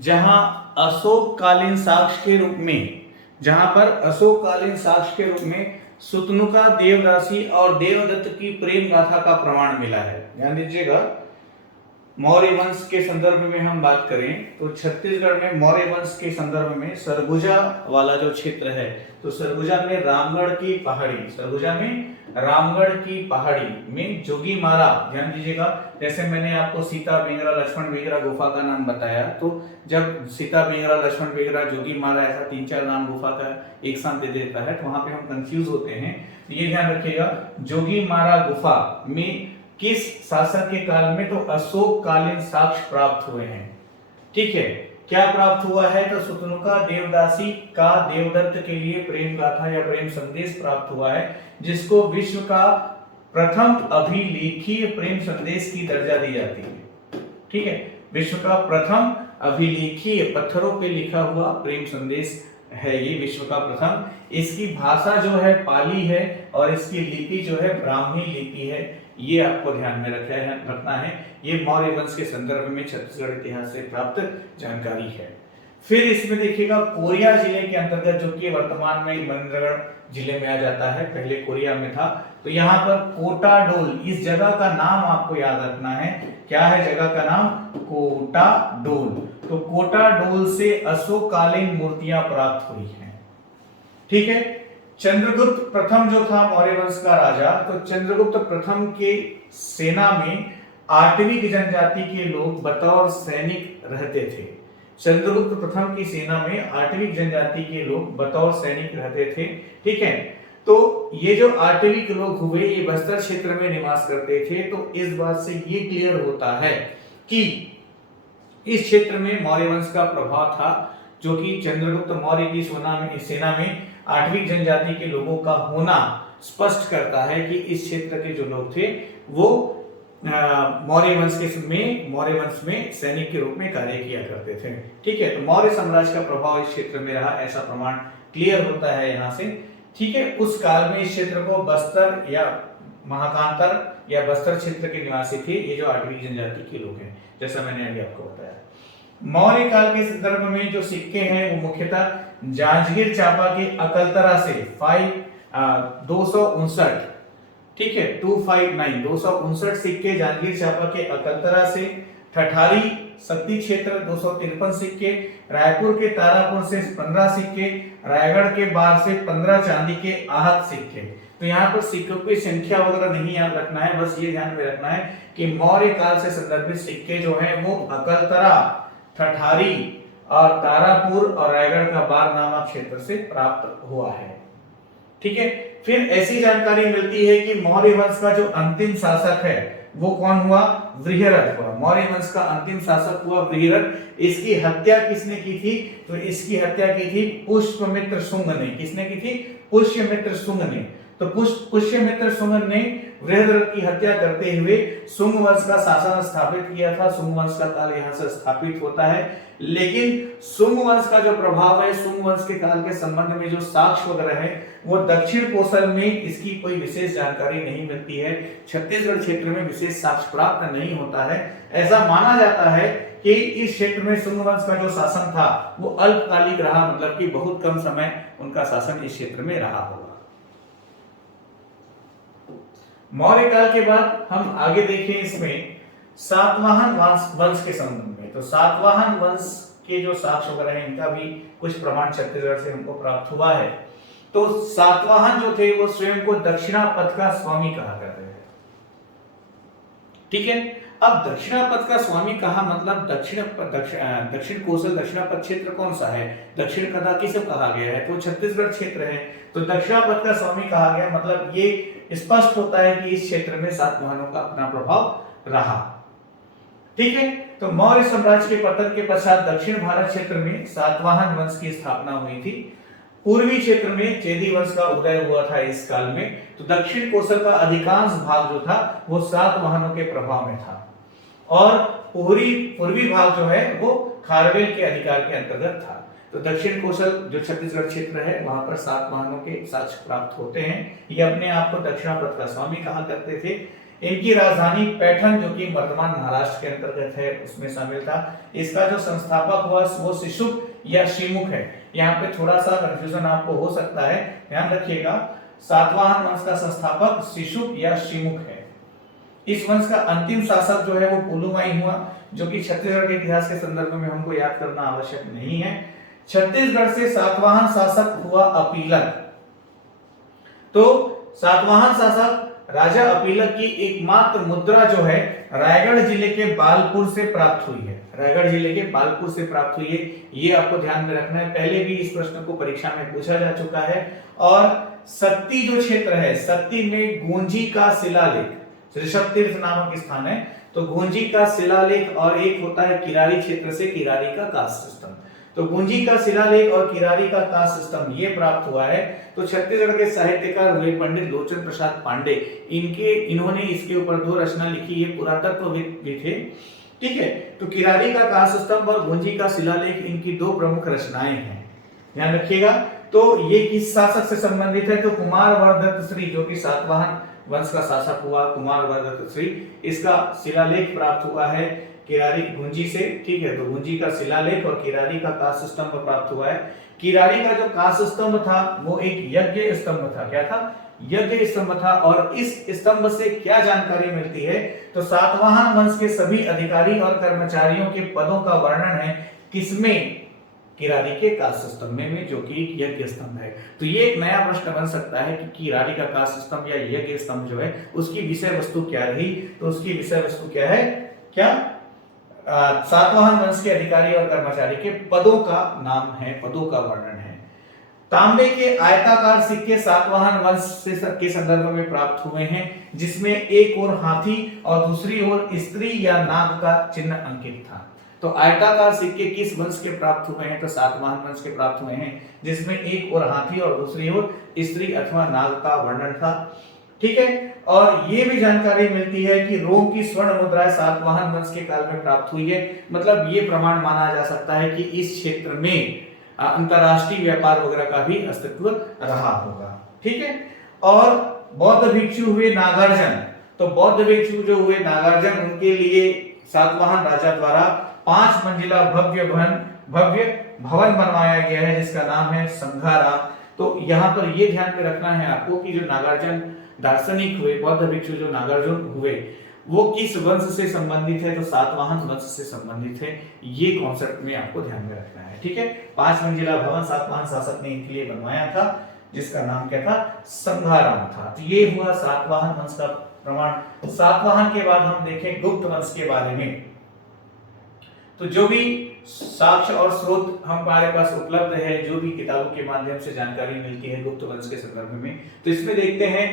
जहां अशोककालीन साक्ष्य के रूप में, जहां पर अशोककालीन साक्ष्य के रूप में सुतनुका, देवदासी और देवदत्त की प्रेम गाथा का प्रमाण मिला है। ध्यान दीजिएगा मौर्य वंश के संदर्भ में हम बात करें तो छत्तीसगढ़ में मौर्य वंश के संदर्भ में सरगुजा वाला जो क्षेत्र है तो सरगुजा में रामगढ़ की पहाड़ी, सरगुजा में रामगढ़ की पहाड़ी में जोगीमारा, ध्यान दीजिएगा जैसे मैंने आपको सीता बेंगरा लक्ष्मण बेगरा गुफा का नाम बताया, तो जब सीता बेंगरा लक्ष्मण बेगरा जोगीमारा ऐसा 3-4 नाम गुफा का एक साथ दे देता है तो वहां पे हम कंफ्यूज होते हैं। तो ये ध्यान रखिएगा जोगीमारा गुफा में किस शासक के काल में? तो अशोककालीन साक्ष्य प्राप्त हुए हैं, ठीक है। क्या प्राप्त हुआ है? तो सुतनुका देवदासी का देवदत्त के लिए प्रेम गाथा या प्रेम संदेश प्राप्त हुआ है, जिसको विश्व का प्रथम अभिलेखीय प्रेम संदेश की दर्जा दी जाती है, ठीक है। विश्व का प्रथम अभिलेखीय पत्थरों पे लिखा हुआ प्रेम संदेश है ये विश्व का प्रथम। इसकी भाषा जो है पाली है और इसकी लिपि जो है ब्राह्मी लिपि है। ये आपको ध्यान में रखना है। ये मौर्य वंश के संदर्भ में छत्तीसगढ़ इतिहास से प्राप्त जानकारी है। फिर इसमें देखिएगा कोरिया जिले के अंतर्गत जो कि वर्तमान में मनेन्द्रगढ़ जिले में आ जाता है, पहले कोरिया में था। तो यहाँ पर कोटा डोल, इस जगह का नाम आपको याद रखना है। क्या है जगह का नाम? कोटा डोल। तो कोटा डोल से अशोककालीन मूर्तियां प्राप्त हुई हैं, ठीक है। चंद्रगुप्त प्रथम जो था मौर्य वंश का राजा, तो चंद्रगुप्त प्रथम के सेना में आटविक जनजाति के लोग बतौर सैनिक रहते थे। चंद्रगुप्त प्रथम की सेना में आटविक जनजाति के लोग बतौर सैनिक रहते थे। ठीक है, तो ये जो आटविक लोग हुए ये बस्तर क्षेत्र में निवास करते थे। तो इस बात से ये क्लियर होता है कि इस क्षेत्र में मौर्य वंश का प्रभाव था, जो कि चंद्रगुप्त मौर्य की सेना में आटविक जनजाति के लोगों का होना स्पष्ट करता है कि इस क्षेत्र के जो लोग थे वो मौर्य वंश में सैनिक के रूप में कार्य किया करते थे। ठीक है, तो मौर्य साम्राज्य का प्रभाव इस क्षेत्र में रहा, ऐसा प्रमाण क्लियर होता है यहाँ से। ठीक है, उस काल में इस क्षेत्र को बस्तर या महाकांतर या बस्तर क्षेत्र के निवासी थे ये जो आटविक जनजाति के लोग हैं, जैसा मैंने अभी आपको बताया। मौर्य काल के संदर्भ में जो सिक्के हैं वो मुख्यतः जांजगीर चांपा के अकलतरा से 259, ठीक है 259 सिक्के जांजगीर चांपा के अकलतरा से, ठठारी शक्ति क्षेत्र 253 सिक्के, रायपुर के तारापुर से 15 सिक्के, रायगढ़ के बार से 15 चांदी के आहत सिक्के। तो यहाँ पर सिक्कों की संख्या वगैरह नहीं याद रखना है, बस ये ध्यान में रखना है कि मौर्य काल से संदर्भित सिक्के जो हैं वो अकलतरा, ठठारी और तारापुर और रायगढ़ का बार नामक क्षेत्र से प्राप्त हुआ है। ठीक है, फिर ऐसी जानकारी मिलती है कि मौर्य वंश का जो अंतिम शासक है वो कौन हुआ? वृहरथ हुआ। मौर्य वंश का अंतिम शासक हुआ वृहरथ। इसकी हत्या किसने की थी? तो इसकी हत्या की थी पुष्यमित्र शुंग ने। किसने की थी? पुष्यमित्र शुंग ने। तो पुष्यमित्र शुंग ने वृहरथ की हत्या करते हुए शुंग वंश का शासन स्थापित किया था। शुंग वंश का काल यहाँ से स्थापित होता है, लेकिन शुंग वंश का जो प्रभाव है, शुंग वंश के काल के संबंध में जो साक्ष्य वगैरह है वो दक्षिण कोसल में इसकी कोई विशेष जानकारी नहीं मिलती है। छत्तीसगढ़ क्षेत्र में विशेष साक्ष्य प्राप्त नहीं होता है। ऐसा माना जाता है कि इस क्षेत्र में शुंग वंश का जो शासन था वो अल्पकालिक रहा, मतलब कि बहुत कम समय उनका शासन इस क्षेत्र में रहा होगा। मौर्य काल के बाद हम आगे देखें इसमें सातवाहन वंश के संबंध में। तो सातवाहन वंश के जो साक्ष्य वगैरह हैं इनका भी कुछ प्रमाण छत्तीसगढ़ से हमको प्राप्त हुआ है। तो सातवाहन जो थे वो स्वयं को दक्षिणापथ का स्वामी कहा करते थे। ठीक है, अब दक्षिणापथ का स्वामी कहा मतलब दक्षिण कोसल दक्षिणापथ क्षेत्र कौन सा है? दक्षिण कदा किसे कहा गया है? तो छत्तीसगढ़ क्षेत्र है। तो दक्षिणापथ का स्वामी कहा गया मतलब ये स्पष्ट होता है कि इस क्षेत्र में सातवाहनों का अपना प्रभाव रहा। ठीक है, तो मौर्य साम्राज्य के पतन के पश्चात दक्षिण भारत क्षेत्र में सातवाहन वंश की स्थापना हुई थी। पूर्वी क्षेत्र में चेदी वंश का उदय हुआ था इस काल में। तो दक्षिण कोसल का अधिकांश भाग जो था वो सातवाहनों के प्रभाव में था, और पूर्वी भाग जो है वो खारवेल के अधिकार के अंतर्गत था। तो दक्षिण कोसल जो छत्तीसगढ़ क्षेत्र है वहां पर सातवाहनों के साक्ष्य प्राप्त होते हैं। ये अपने आप को दक्षिणापथ का स्वामी कहा करते थे। इनकी राजधानी पैठण जो कि वर्तमान महाराष्ट्र के अंतर्गत है उसमें शामिल था। इसका जो संस्थापक हुआ वो शिशुक या शिमुख है। यहाँ पे थोड़ा सा कंफ्यूजन आपको हो सकता है, ध्यान रखिएगा। सातवाहन वंश का संस्थापक शिशुक या शिमुख है। इस वंश का अंतिम शासक जो है वो पुलुमाई हुआ, जो कि छत्तीसगढ़ के इतिहास के संदर्भ में हमको याद करना आवश्यक नहीं है। छत्तीसगढ़ से सातवाहन शासक हुआ अपीलक। तो सातवाहन शासक राजा अपीलक की एकमात्र मुद्रा जो है रायगढ़ जिले के बालपुर से प्राप्त हुई है। रायगढ़ जिले के बालपुर से प्राप्त हुई है, ये आपको ध्यान में रखना है। पहले भी इस प्रश्न को परीक्षा में पूछा जा चुका है। और सत्ती जो क्षेत्र है, सत्ती में गूंजी का शिलालेख, ऋषभ तीर्थ नामक स्थान है। तो गूंजी का शिलालेख और एक होता है किरारी क्षेत्र से किरारी का कास्ट सिस्टम। तो गूंजी का शिलालेख और किरारी का कास्ट सिस्टम ये प्राप्त हुआ है। तो छत्तीसगढ़ के साहित्यकार हुए पंडित लोचन प्रसाद पांडे, इन्होंने इसके ऊपर 2 रचना लिखी, ये पुरातत्वविद भी थे। ठीक है, तो किरारी का कास्ट स्तंभ और गूंजी का शिलालेख इनकी 2 प्रमुख रचनाएं हैं, ध्यान रखिएगा। तो ये किस शासक से संबंधित है? तो कुमारवर्धत श्री जो कि सातवाहन वंश का शासक हुआ, कुमारवर्धत श्री, इसका शिलालेख प्राप्त हुआ है किरारी गूंजी से। ठीक है, तो गूंजी का शिलालेख और किरारी का काष्ठ स्तंभ प्राप्त हुआ है। किरारी का जो काष्ठ स्तंभ था वो एक यज्ञ स्तंभ था। क्या था? यज्ञ स्तंभ था। और इस स्तंभ से क्या जानकारी मिलती है? तो सातवाहन वंश के सभी अधिकारी और कर्मचारियों के पदों का वर्णन है किसमें? किरारी के काष्ठ स्तंभ में, जो कि एक यज्ञ स्तंभ है। तो ये एक नया प्रश्न बन सकता है कि किरारी का काष्ठ स्तंभ या यज्ञ स्तंभ जो है उसकी विषय वस्तु क्या रही। तो उसकी विषय वस्तु क्या है, क्या सातवाहन वंश के अधिकारी और कर्मचारी के पदों का नाम है, पदों का वर्णन है। तांबे के आयताकार सिक्के सातवाहन वंश के संदर्भ में प्राप्त हुए हैं, जिसमें एक ओर हाथी और दूसरी ओर स्त्री या नाग का चिन्ह अंकित था। तो आयताकार सिक्के किस वंश के प्राप्त हुए हैं, तो सातवाहन वंश के प्राप्त हुए हैं, जिसमें एक ओर हाथी और दूसरी ओर स्त्री अथवा नाग का वर्णन था। ठीक है, और ये भी जानकारी मिलती है कि रोम की स्वर्ण मुद्राएं सातवाहन वंश के काल में प्राप्त हुई है। मतलब ये प्रमाण माना जा सकता है कि इस क्षेत्र में अंतरराष्ट्रीय व्यापार वगैरह का भी अस्तित्व रहा होगा। ठीक है, और बौद्ध भिक्षु हुए नागार्जुन, तो बौद्ध भिक्षु जो हुए नागार्जुन, उनके लिए सातवाहन राजा द्वारा 5 मंजिला भव्य भवन बनवाया गया है, जिसका नाम है संघारा। तो यहाँ पर ये ध्यान में रखना है आपको कि जो नागार्जुन दार्शनिक हुए, बौद्ध भिक्षु जो नागार्जुन हुए, वो किस वंश से संबंधित है, तो सातवाहन वंश से संबंधित है। ये कॉन्सेप्ट में आपको ध्यान में रखना है। ठीक है, 5 मंजिला भवन सातवाहन शासक ने इनके लिए बनवाया था, जिसका नाम क्या था, संघाराम था। तो ये हुआ सातवाहन वंश का प्रमाण। सातवाहन के बाद हम देखें गुप्त वंश के बारे में। तो जो भी साक्ष्य और स्रोत हमारे पास उपलब्ध है, जो भी किताबों के माध्यम से जानकारी मिलती है गुप्त वंश के संदर्भ में, तो इसमें देखते हैं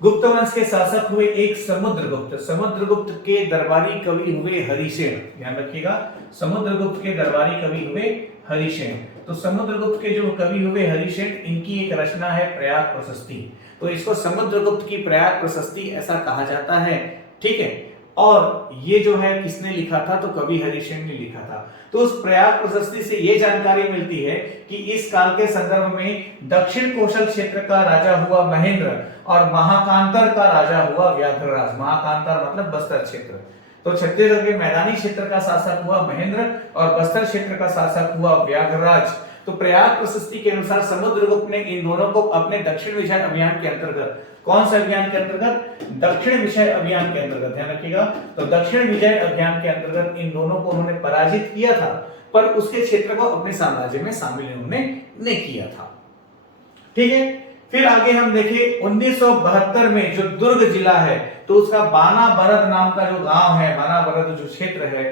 गुप्त वंश के शासक हुए एक समुद्रगुप्त। समुद्रगुप्त के दरबारी कवि हुए हरिसेन। ध्यान रखिएगा, समुद्रगुप्त के दरबारी कवि हुए हरिसेन। तो समुद्रगुप्त के जो कवि हुए हरिसेन, इनकी एक रचना है प्रयाग प्रशस्ति। तो इसको समुद्रगुप्त की प्रयाग प्रशस्ति ऐसा कहा जाता है। ठीक है, और ये जो है किसने लिखा था, तो कवि हरिसेन ने लिखा था। तो उस प्रयाग प्रशस्ति से ये जानकारी मिलती है कि इस काल के संदर्भ में दक्षिण कौशल क्षेत्र का राजा हुआ महेंद्र और महाकांतर का राजा हुआ व्याघ्रराज। महाकांतर मतलब बस्तर क्षेत्र। तो छत्तीसगढ़ के मैदानी क्षेत्र का शासक हुआ महेंद्र और बस्तर क्षेत्र का शासक हुआ व्याघ्रराज। तो प्रयाग प्रशस्ति के अनुसार समुद्रगुप्त ने इन दोनों को अपने दक्षिण विजय अभियान के अंतर्गत, कौन सा अभियान के अंतर्गत, दक्षिण विजय अभियान के अंतर्गत, ध्यान रखिएगा, तो दक्षिण विजय अभियान के अंतर्गत इन दोनों को उन्होंने पराजित किया था, पर उसके क्षेत्र को अपने साम्राज्य में शामिल उन्होंने नहीं किया था। ठीक है, फिर आगे हम देखें 1972 में जो दुर्ग जिला है, तो उसका बाना बरद नाम का जो गांव है, बाना बरद जो क्षेत्र है,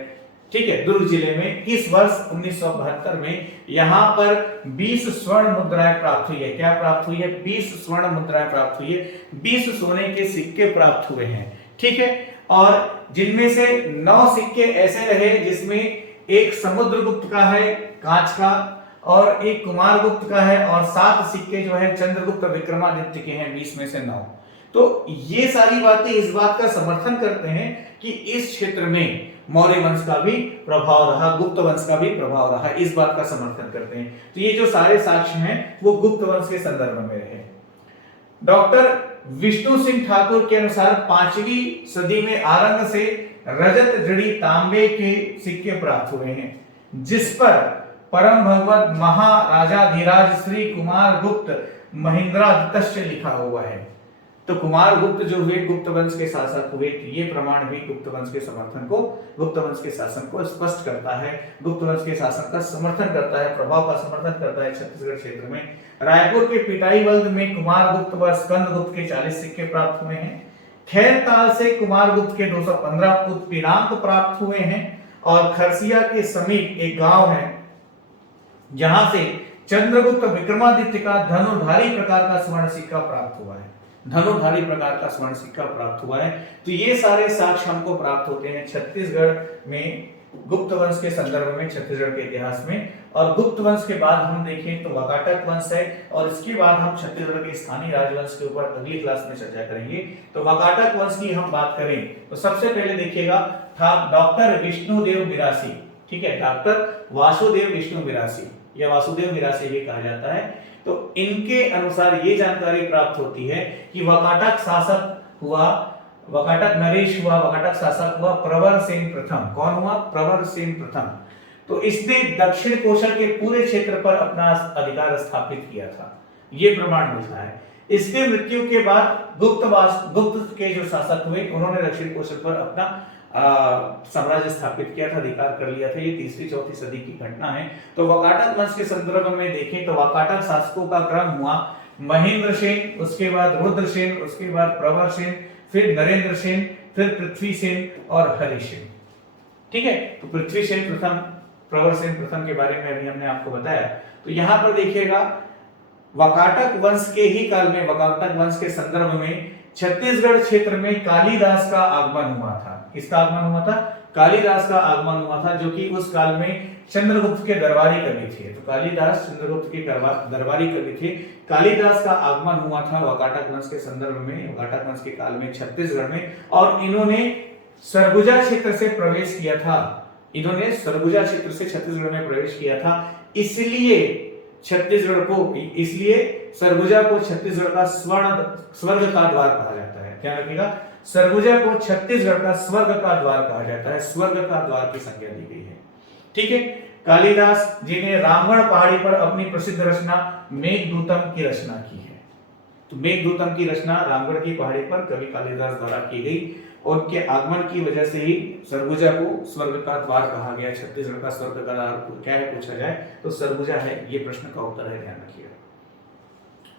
ठीक है, दुर्ग जिले में किस वर्ष 1972 में यहां पर 20 स्वर्ण मुद्राएं प्राप्त हुई है। क्या प्राप्त हुई है, 20 स्वर्ण मुद्राएं प्राप्त हुई है, 20 सोने के सिक्के प्राप्त हुए हैं। ठीक है, और जिनमें से 9 सिक्के ऐसे रहे जिसमें एक समुद्रगुप्त का है कांच का, और एक कुमारगुप्त का है, और 7 सिक्के जो है चंद्रगुप्त विक्रमादित्य के हैं, 20 में से 9। तो ये सारी बातें इस बात का समर्थन करते हैं कि इस क्षेत्र में मौर्य वंश का भी प्रभाव रहा, गुप्त वंश का भी प्रभाव रहा, इस बात का समर्थन करते हैं। तो ये जो सारे साक्ष्य हैं वो गुप्त वंश के संदर्भ में रहे। डॉक्टर विष्णु सिंह ठाकुर के अनुसार 5वीं सदी में आरंग से रजत जड़ी तांबे के सिक्के प्राप्त हुए हैं, जिस पर परम भगवत महाराजाधिराज श्री कुमार गुप्त महेंद्रादित्य लिखा हुआ है। तो कुमार गुप्त जो हुए गुप्त वंश के शासक हुए, तो ये प्रमाण भी गुप्त वंश के समर्थन को, गुप्त वंश के शासन को स्पष्ट करता है, गुप्त वंश के शासन का समर्थन करता है, प्रभाव का समर्थन करता है। छत्तीसगढ़ क्षेत्र में रायपुर के पिटाईवल्द में कुमार गुप्त व स्कंद गुप्त के 40 सिक्के प्राप्त हुए हैं। खैरताल से कुमार गुप्त के 215 उत्पीड़ांक प्राप्त हुए हैं, और खरसिया के समीप एक गांव है जहां से चंद्रगुप्त विक्रमादित्य का धनुर्धारी प्रकार का स्वर्ण सिक्का प्राप्त हुआ है। धनुर्धारी प्रकार का स्वर्ण सिक्का प्राप्त हुआ है। तो ये सारे साक्ष्य हमको प्राप्त होते हैं छत्तीसगढ़ में गुप्त वंश के संदर्भ में, छत्तीसगढ़ के इतिहास में। और गुप्त वंश के बाद हम देखें तो वाकाटक वंश है, और इसके बाद हम छत्तीसगढ़ के स्थानीय राजवंश के ऊपर अगली क्लास में चर्चा करेंगे। तो वाकाटक वंश की हम बात करें तो सबसे पहले देखिएगा था डॉक्टर विष्णुदेव मिरासी। ठीक है, डॉक्टर वासुदेव विष्णु मिरासी या वासुदेव मिरासी भी कहा जाता है। तो इनके अनुसार ये जानकारी प्राप्त होती है कि वाकाटक शासक हुआ, वाकाटक नरेश हुआ, वाकाटक शासक हुआ प्रवर सेन प्रथम। कौन हुआ, प्रवर सेन प्रथम। तो इसने दक्षिण कोशल के पूरे क्षेत्र पर अपना अधिकार स्थापित किया था, ये प्रमाण मिलता है। इसके मृत्यु के बाद गुप्त के जो शासक हुए उन्होंने दक्षिण कोशल पर अपना साम्राज्य स्थापित किया था, अधिकार कर लिया था। ये 3री-4वीं सदी की घटना है। तो वाकाटक वंश के संदर्भ में देखें तो वाकाटक शासकों का क्रम हुआ महेंद्र सेन, उसके बाद रुद्रसेन, उसके बाद प्रवर सेन, फिर नरेंद्र सेन, फिर पृथ्वी सेन और हरि सेन। ठीक है, तो पृथ्वी सेन प्रथम, प्रवर सेन प्रथम के बारे में अभी हमने आपको बताया। तो यहां पर देखिएगा वाकाटक वंश के ही काल में, वाकाटक वंश के संदर्भ में छत्तीसगढ़ क्षेत्र में कालिदास का आगमन हुआ था। किसका आगमन हुआ था? कालिदास का आगमन हुआ था, जो कि उस काल में चंद्रगुप्त के दरबारी कवि थे। तो कालिदास चंद्रगुप्त के दरबारी कवि थे। कालिदास का आगमन हुआ था वाकाटक वंश के संदर्भ में, वाकाटक वंश के काल में छत्तीसगढ़ में, और इन्होंने सरगुजा क्षेत्र से प्रवेश किया था। इन्होंने सरगुजा क्षेत्र से छत्तीसगढ़ में प्रवेश किया था। इसलिए छत्तीसगढ़ को, इसलिए सरगुजा को छत्तीसगढ़ का स्वर्ग का द्वार कहा जाता है। क्या रखिएगा? सरगुजा को छत्तीसगढ़ का स्वर्ग का द्वार कहा जाता है। स्वर्ग का द्वार की संज्ञा दी गई है। ठीक है, कालिदास जी ने रामगढ़ पहाड़ी पर अपनी प्रसिद्ध रचना मेघदूतम की रचना की है। तो मेघदूतम की रचना रामगढ़ की पहाड़ी पर कवि कालिदास द्वारा की गई, और के आगमन की वजह से ही सरगुजा को स्वर्ग का द्वार कहा गया। छत्तीसगढ़ का स्वर्ग का द्वार क्या है पूछा जाए तो सरगुजा है। ये प्रश्न का उत्तर है, ध्यान रखिएगा।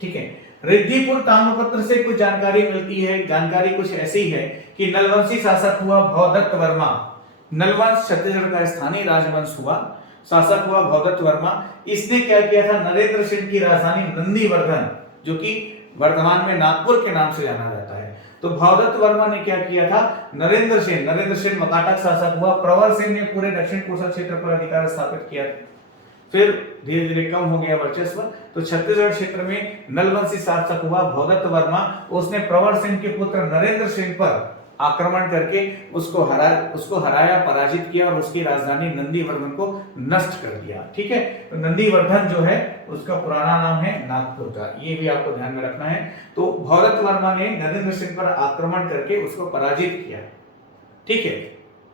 ठीक है, रिद्धिपुर ताम्रपत्र से कुछ जानकारी मिलती है। जानकारी कुछ ऐसी है कि नलवंशी शासक हुआ भवदत्त वर्मा। नलवंश छत्तीसगढ़ का स्थानीय राजवंश हुआ, शासक हुआ भवदत्त वर्मा। इसने क्या किया था? नरेंद्र सेन की राजधानी नंदीवर्धन, जो कि वर्तमान में नागपुर के नाम से जाना जाता है, तो भवदत्त वर्मा ने क्या किया था? नरेंद्र सेन वाकाटक शासक हुआ। प्रवर सेन ने पूरे दक्षिण कोसल क्षेत्र पर अधिकार स्थापित किया। फिर धीरे धीरे कम हो गया वर्चस्व। तो छत्तीसगढ़ क्षेत्र में नलवंशी शासक हुआ भवदत्त वर्मा। उसने प्रवर सेन के पुत्र नरेंद्र सेन पर आक्रमण करके उसको हराया, पराजित किया, और उसकी राजधानी नंदीवर्धन को नष्ट कर दिया। ठीक है, तो नंदीवर्धन जो है उसका पुराना नाम है नागपुर का, ये भी आपको ध्यान में रखना है। तो भवदत्त वर्मा ने नरेंद्र सेन पर आक्रमण करके उसको पराजित किया। ठीक है,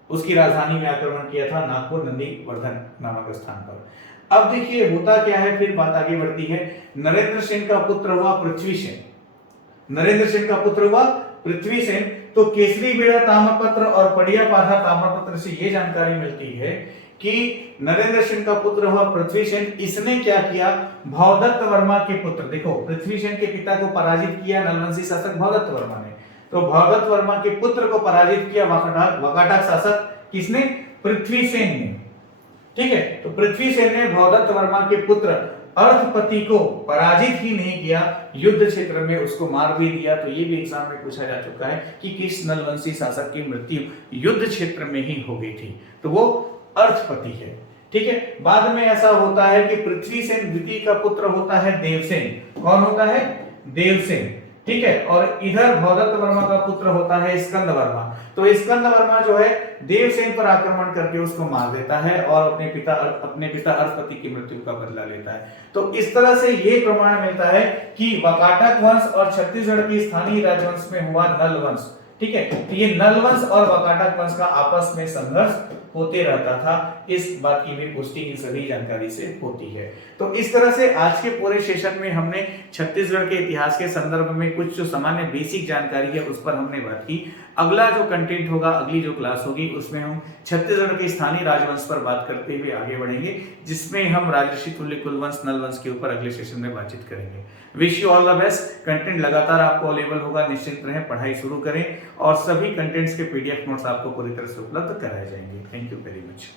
उसकी राजधानी में आक्रमण किया था, नागपुर नंदीवर्धन नामक स्थान पर। अब देखिए होता क्या है, फिर बात आगे बढ़ती है। नरेंद्र सेन का पुत्र हुआ पृथ्वी सेन। नरेंद्र सेन का पुत्र हुआ पृथ्वी सेन। तो केसरी बेड़ा ताम्रपत्र और पड़िया पाथा ताम्रपत्र से यह जानकारी मिलती है कि नरेंद्र सेन का पुत्र हुआ पृथ्वी सेन। इसने क्या किया? भवदत्त वर्मा के पुत्र, देखो पृथ्वी सेन के पिता को पराजित किया नलवंशी शासक भवदत्त वर्मा ने, तो भवदत्त वर्मा के पुत्र को पराजित किया वाकाटक शासक किसने? पृथ्वी सेन ने। ठीक है, तो पृथ्वी सेन ने भवदत्त वर्मा के पुत्र अर्थपति को पराजित ही नहीं किया, युद्ध क्षेत्र में उसको मार भी दिया। तो ये भी एग्जाम में पूछा जा चुका है कि किस नलवंशी शासक की मृत्यु युद्ध क्षेत्र में ही हो गई थी, तो वो अर्थपति है। ठीक है, बाद में ऐसा होता है कि पृथ्वी सेन द्वितीय का पुत्र होता है देवसेन। कौन होता है? देवसेन। ठीक है, और इधर भवदत्त वर्मा का पुत्र होता है स्कंद वर्मा। तो स्कंद वर्मा जो है देवसेन पर आक्रमण करके उसको मार देता है और अपने पिता अर्थपति की मृत्यु का बदला लेता है। तो इस तरह से ये प्रमाण मिलता है कि वाकाटक वंश और छत्तीसगढ़ की स्थानीय राजवंश में हुआ नलवंश। ठीक है, तो ये नलवंश और वाकाटक वंश का आपस में संघर्ष होते रहता था। इस बात की भी पुष्टि इन सभी जानकारी से होती है। तो इस तरह से आज के पूरे सेशन में हमने छत्तीसगढ़ के इतिहास के संदर्भ में कुछ जो सामान्य बेसिक जानकारी है उस पर हमने बात की। अगला जो कंटेंट होगा, अगली जो क्लास होगी, उसमें हम छत्तीसगढ़ के स्थानीय राजवंश पर बात करते हुए आगे बढ़ेंगे, जिसमें हम राजर्षि तुल्य कुलवंश नलवंश के ऊपर अगले सेशन में बातचीत करेंगे। Wish you all the best. Content लगातार आपको अवेलेबल होगा, निश्चिंत रहें, पढ़ाई शुरू करें और सभी कंटेंट्स के PDF नोट्स आपको पूरी तरह से उपलब्ध कराए जाएंगे। Thank you very much.